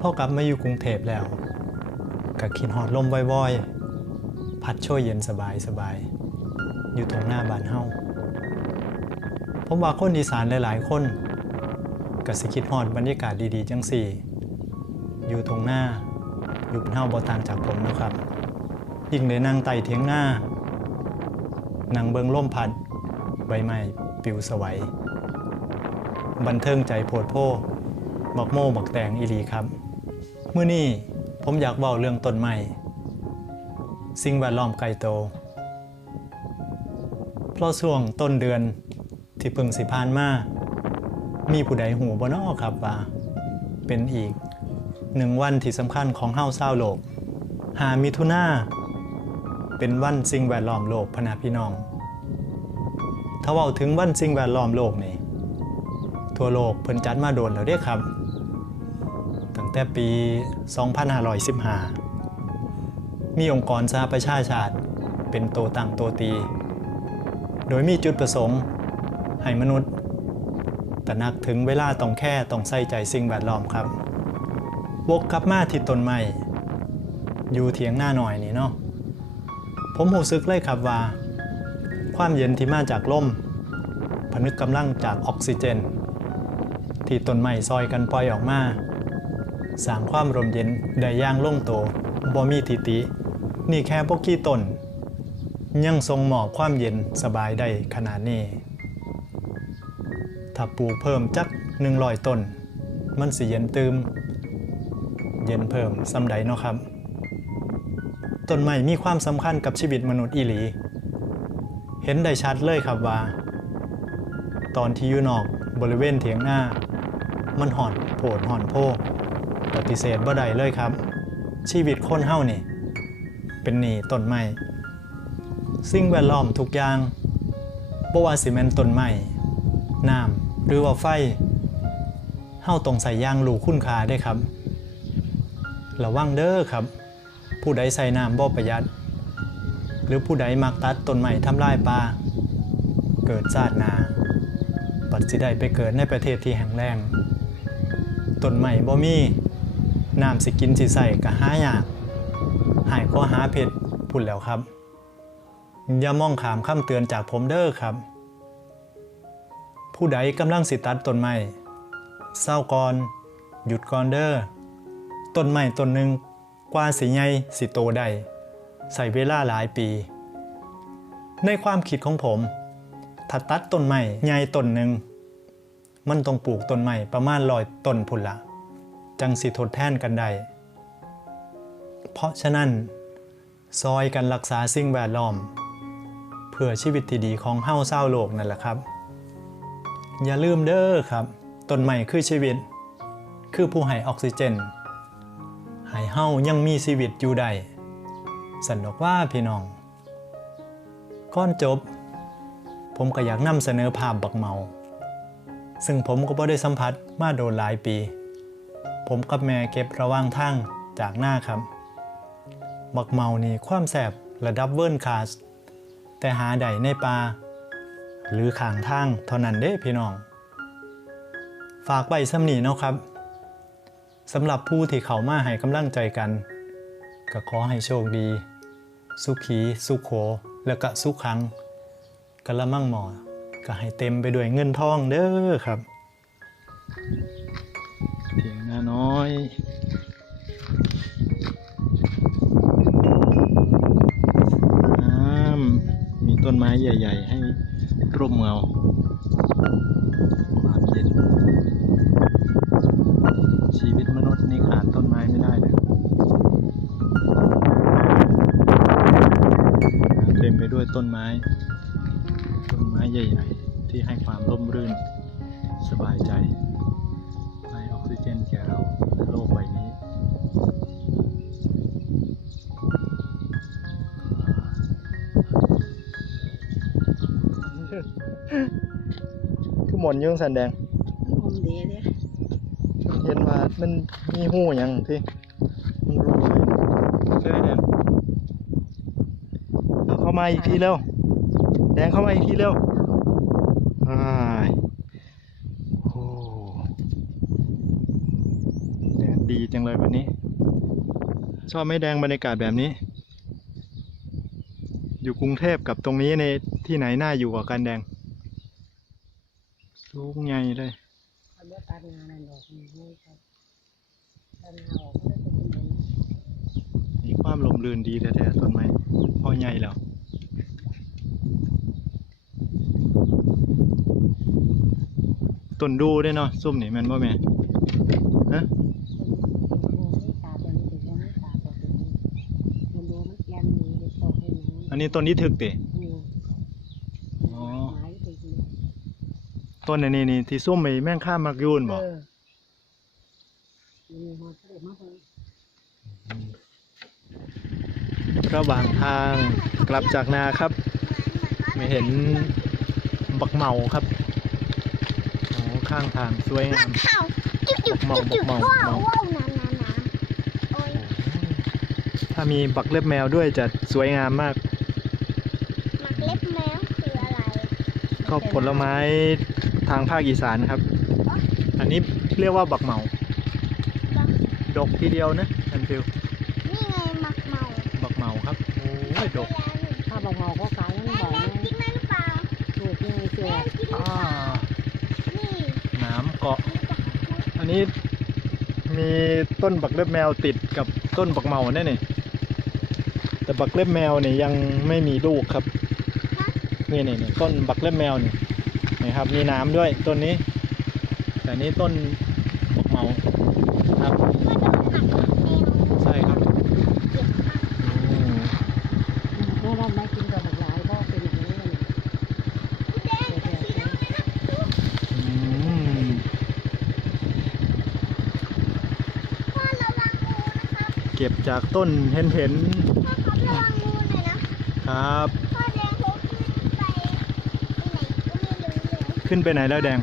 พ่อกลับมาอยู่กรุงเทพแล้วก็คิดฮอดลมว่อยๆ พัดช่วยเย็นสบายสบายๆอยู่ตรงหน้าบ้านเฮาผมว่าคนอีสานหลายๆ คนก็สิคิดฮอดบรรยากาศดีๆ จังสี่ อยู่ตรงหน้าอยู่บนเฮาบ่ต่างจากผมนะครับ ยิ่งได้นั่งไต่เถียงหน้า นั่งเบิงล่มพัด ใบไม้ปลิวสวัย บันเทิงใจโพดโพบักโม่บักแตงอีหลีครับ มื้อนี้ผมอยากเว้าเรื่องต้นไม้สิ่งแวดล้อมไกลโต เพราะช่วงต้นเดือนที่เพิ่งสิผ่านมา มีผู้ใดหูบ่นอครับว่า เป็นอีกหนึ่งวันที่สำคัญของเฮาเศร้าโลก หามิถุนาเป็นวันสิ่งแวดล้อมโลกพนาพี่น้อง ถ้าเว้าถึงวันสิ่งแวดล้อมโลกนี่ ทั่วโลกเพิ่นจัดมาโดนแล้วเด้ครับ แต่ปี 2515 มีองค์กรสหประชาชาติเป็นโตวตั้งโตวตี โดยมีจุดประสงค์ให้มนุษย์ตระหนักถึงเวลาต้องแค่ต้องใส่ใจสิ่งแวดล้อมครับ วกกลับมาที่ต้นไม้อยู่เถียงหน้าหน่อยนี่เนาะผมหูซึกเลยครับว่า ความเย็นที่มาจากลมผนึกกำลังจากออกซิเจน ที่ต้นไม้ซอยกันปล่อยออกมา สร้างความร่มเย็นได้อย่างล่งโตวบ่มีทิติ นี่แค่พวกกี้ต้น ยังทรงหมอบความเย็นสบายได้ขนาดนี้ ถ้าปลูกเพิ่มจักหนึ่ง100ต้น มันสิเย็นตืม เย็นเพิ่มสำใดเนาะครับ ต้นไม้มีความสำคัญกับชีวิตมนุษย์อีหลี เห็นได้ชัดเลยครับว่า ตอนที่อยู่นอกบริเวณเถียงหน้า มันห่อนโผดห่อนโพ ปฏิเสธบ่ได้เลยครับ ชีวิตคนเฮานี่ เป็นหนี้ต้นไม้สิ่งแวดล้อมทุกอย่างบ่ว่าสิแม่นต้นไม้น้ำหรือว่าไฟเฮาต้องใส่ย่างรูคุณค่าได้ครับระวังเด้อครับ ผู้ใดใส่น้ำบ่ประหยัด หรือผู้ใดมักตัดต้นไม้ทำลายป่าเกิดชาตินาปัจสิได้ไปเกิดในประเทศที่แห้งแล้งต้นไม้บ่มี น้ำสิกินสิใส่ก็หายากหายก็หาเพชรพุ่นแล้วครับ อย่ามองขามคำเตือนจากผมเด้อครับ ผู้ใดกำลังสิตัดต้นไม้เศร้าก่อนหยุดก่อนเด้อต้นไม้ต้นหนึ่งกว่าสิใหญ่สิโตได้ใส่เวลาหลายปี ในความคิดของผมถ้าตัดต้นไม้ใหญ่ต้นหนึ่งมันต้องปลูกต้นไม้ประมาณร้อยต้นพุ่นละ จังสิทดแทนกันได้เพราะฉะนั้นซอยกันรักษาสิ่งแวดล้อม เพื่อชีวิตที่ดีของเฮาเศร้าโลกนั่นแหละครับ อย่าลืมเด้อครับต้นไม้คือชีวิต คือผู้ให้ออกซิเจนให้เฮายังมีชีวิตอยู่ได้สันดอกว่าพี่น้องก่อนจบ ผมก็อยากนำเสนอภาพบักเมา ซึ่งผมก็บ่ได้สัมผัสมาโดนหลายปี ผมกับแม่เก็บระว่างทางจากหน้าครับบักเมานี่ความแสบระดับเวิร์นคาส แต่หาใดในป่าหรือขางทางเท่านั้นเด้พี่น้อง ฝากไว้สำนีเนาะครับสำหรับผู้ที่เขามาให้กำลังใจกัน ก็ขอให้โชคดี สุขีสุขโข และก็สุขังกะละมั่งหมอ ก็ให้เต็มไปด้วยเงินทองเด้อครับาน้อย น้ำมีต้นไม้ใหญ่ ๆ ให้ร่มเงาความเย็น ชีวิตมนุษย์นี่ขาดต้นไม้ไม่ได้เลยเต็มไปด้วยต้นไม้ ต้นไม้ใหญ่ ๆ ที่ให้ความร่มรื่นสบายใจ คือหมอนยุ่งสันแดงผมดีเลยเห็นว่ามันมีหูหยังที่มันรู้ใช่ใช่ไหมแดงเอาเข้ามาอีกทีเร็วแดงเข้ามาอีกทีเร็วอ้ายโอ้แดดดีจังเลยวันนี้ ชอบไหม่แดงบรรยากาศแบบนี้ อยู่กรุงเทพกับตรงนี้ในที่ไหนน่าอยู่กว่ากันแดง ลูกใหญ่เลยเขาเลือกตัดงานนั่นดอกนี่ให้ครับตัดงานออกก็ได้เป็นคนมีความลมรื่นดีแท้ๆต้นไม้พอใหญ่แล้วต้นดูได้เนาะซุ่มนี่แมันบ่แม่ฮะเป็นโคไม่ตาตัวนี้เป็นโคไม่ตาตัวนี้มันดูมันแกนนี้เด็กโตให้หนู อันนี้ต้นนี้ถึกติ นี่ อ๋อ หมายถึง ต้นอันนี้นี่ที่ซุ่มไอ้แม่งข้ามมักยูนบ่เออมีหอเสด็จมาเพิ่งระหว่างทางกลับจากนาครับ ไม่เห็นบักเหมาครับโอ้ข้างทางสวยงาม เข่าจุกจุกเมาจุกจุกเมาว้าวเมาว้าวนานานาโอ้ยถ้ามีบักเล็บแมวด้วยจะสวยงามมาก หมักเล็บแมวคืออะไร ก็ผลไม้ ทางภาคอีสานครับ อันนี้เรียกว่าบักเหมา ดกทีเดียวนะอันฟิวนี่ไงหมักเมาบักเหมาครับ โอ้ยดกถ้าเบาๆก็กลายเป็นแม่บ่อยแม่กินได้หรือเปล่าถูกยังไงเสียแม่กินหรืออ่าเปล่านี่หน้ำเกาะ อันนี้มีต้นบักเล็บแมวติดกับต้นบักเหมาแน่นี่แต่บักเล็บแมวเนี่ยยังไม่มีลูกครับนี่นี่นี่ต้นบักเล็บแมวนี่ นี่ครับมีน้ำด้วยต้นนี้ แต่นี่ต้นบักเหมาครับก็จะผักแมวใช่ครับเก็บผักอืมแม่เราไม่กินดอกหลายเพราะเป็นอย่างนี้แดงกับสีน้ำเลยนะดูอืมพ่อระวังงูนะครับเก็บจากต้นเห็นเห็นพ่อครับระวังงูหน่อยนะ ครับ พ่อแดงเขึ้นไปไหนแล้วแดง